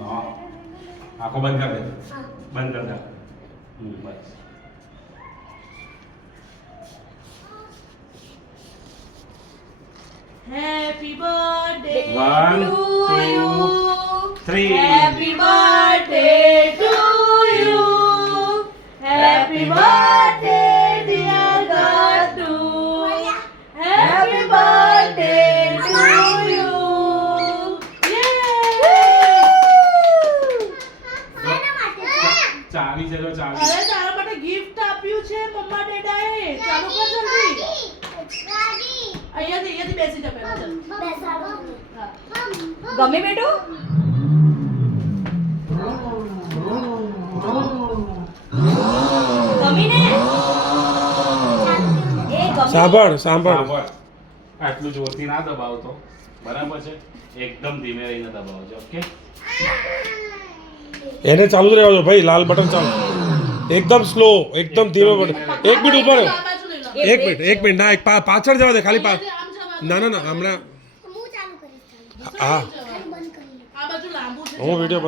હા આંખો બંધ કર દે બંધ કર દે બસ Happy birthday 1 to 2 you. 3 Happy birthday to you. Happy birthday, dear Gatu. Happy birthday to you. ચાવી છે જો ચાવી અરે તારા માટે ગિફ્ટ આપ્યું છે મમ્મા ડેડાએ. ચાલો કર જલ્દી. અહીંયાથી બેસી જા પહેલા ચાલ. હા. ગમે બેટું ગમીને એ ગમી સાંભળ સાંભળ બરાબર આટલું જોરથી ના દબાવતો બરાબર છે એકદમ ધીમે રહીને દબાવજો ઓકે એને ચાલુ જ રહેવા દો ભાઈ લાલ બટન ચાલુ એકદમ સ્લો એકદમ ધીમે બટન 1 મિનિટ ઉપર આ બાજુ લઈ લો. 1 મિનિટ ના એક પાછળ જવા દે ખાલી આમ જવા દો. ના હમણાં હું ચાલુ કરીશ હા આ બાજુ લાંબુ છે. હું વિડીયો